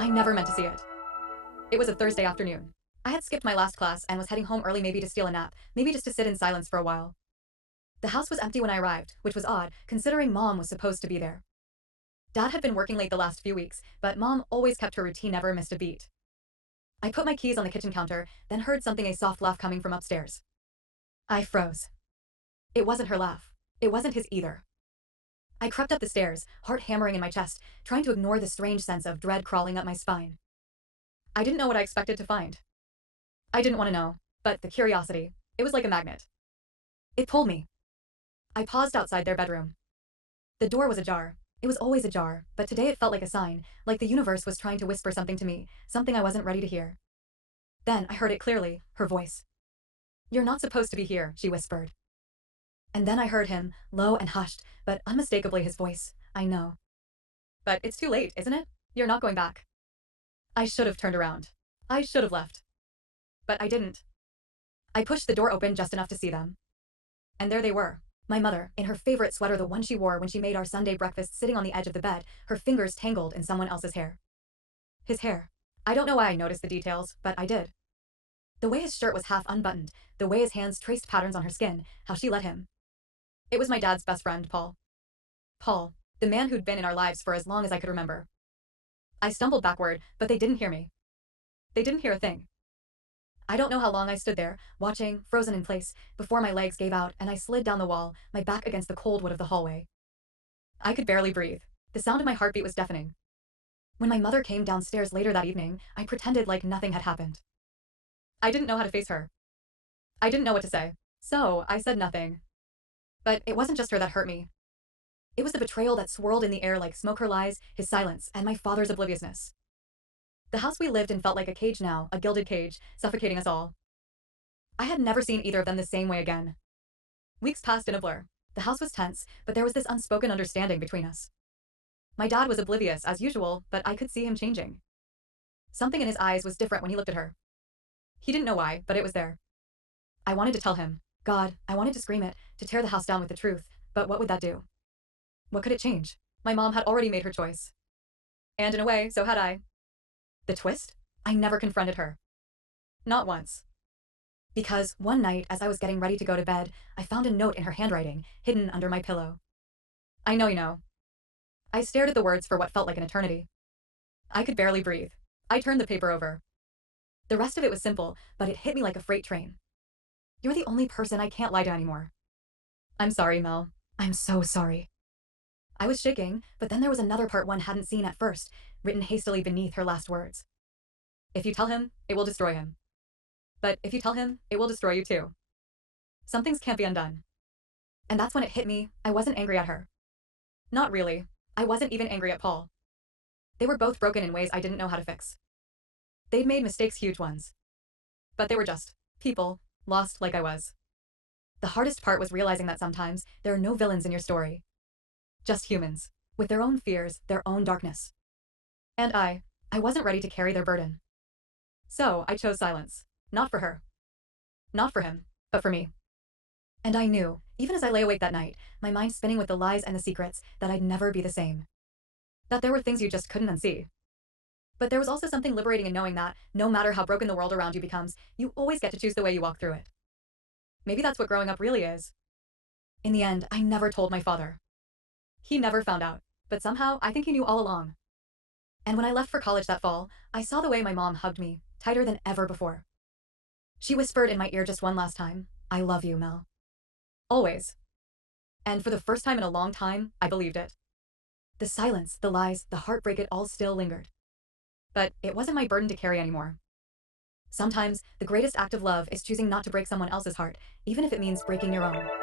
I never meant to see it. It was a Thursday afternoon. I had skipped my last class and was heading home early, maybe to steal a nap, maybe just to sit in silence for a while. The house was empty when I arrived, which was odd, considering Mom was supposed to be there. Dad had been working late the last few weeks, but Mom always kept her routine, never missed a beat. I put my keys on the kitchen counter, then heard something, a soft laugh coming from upstairs. I froze. It wasn't her laugh. It wasn't his either. I crept up the stairs, heart hammering in my chest, trying to ignore the strange sense of dread crawling up my spine. I didn't know what I expected to find. I didn't want to know, but the curiosity, it was like a magnet. It pulled me. I paused outside their bedroom. The door was ajar. It was always ajar, but today it felt like a sign, like the universe was trying to whisper something to me, something I wasn't ready to hear. Then I heard it clearly, her voice. "You're not supposed to be here," she whispered. And then I heard him, low and hushed, but unmistakably his voice. "I know. But it's too late, isn't it? You're not going back." I should have turned around. I should have left. But I didn't. I pushed the door open just enough to see them. And there they were. My mother, in her favorite sweater, the one she wore when she made our Sunday breakfast, sitting on the edge of the bed, her fingers tangled in someone else's hair. His hair. I don't know why I noticed the details, but I did. The way his shirt was half unbuttoned, the way his hands traced patterns on her skin, how she let him. It was my dad's best friend, Paul. Paul, the man who'd been in our lives for as long as I could remember. I stumbled backward, but they didn't hear me. They didn't hear a thing. I don't know how long I stood there, watching, frozen in place, before my legs gave out and I slid down the wall, my back against the cold wood of the hallway. I could barely breathe. The sound of my heartbeat was deafening. When my mother came downstairs later that evening, I pretended like nothing had happened. I didn't know how to face her. I didn't know what to say. So I said nothing. But it wasn't just her that hurt me. It was the betrayal that swirled in the air like smoke, her lies, his silence, and my father's obliviousness. The house we lived in felt like a cage now, a gilded cage, suffocating us all. I had never seen either of them the same way again. Weeks passed in a blur. The house was tense, but there was this unspoken understanding between us. My dad was oblivious, as usual, but I could see him changing. Something in his eyes was different when he looked at her. He didn't know why, but it was there. I wanted to tell him. God, I wanted to scream it, to tear the house down with the truth, but what would that do? What could it change? My mom had already made her choice. And in a way, so had I. The twist? I never confronted her. Not once. Because one night, as I was getting ready to go to bed, I found a note in her handwriting, hidden under my pillow. "I know you know." I stared at the words for what felt like an eternity. I could barely breathe. I turned the paper over. The rest of it was simple, but it hit me like a freight train. "You're the only person I can't lie to anymore." "I'm sorry, Mel. I'm so sorry." I was shaking, but then there was another part one hadn't seen at first, written hastily beneath her last words. "If you tell him, it will destroy him. But if you tell him, it will destroy you too. Some things can't be undone." And that's when it hit me. I wasn't angry at her. Not really. I wasn't even angry at Paul. They were both broken in ways I didn't know how to fix. They'd made mistakes, huge ones. But they were just people, lost like I was. The hardest part was realizing that sometimes there are no villains in your story. Just humans, with their own fears, their own darkness. And I wasn't ready to carry their burden. So I chose silence. Not for her. Not for him, but for me. And I knew, even as I lay awake that night, my mind spinning with the lies and the secrets, that I'd never be the same. That there were things you just couldn't unsee. But there was also something liberating in knowing that, no matter how broken the world around you becomes, you always get to choose the way you walk through it. Maybe that's what growing up really is. In the end, I never told my father. He never found out, but somehow I think he knew all along. And when I left for college that fall, I saw the way my mom hugged me, tighter than ever before. She whispered in my ear just one last time, "I love you, Mel." Always. And for the first time in a long time, I believed it. The silence, the lies, the heartbreak, it all still lingered. But it wasn't my burden to carry anymore. Sometimes, the greatest act of love is choosing not to break someone else's heart, even if it means breaking your own.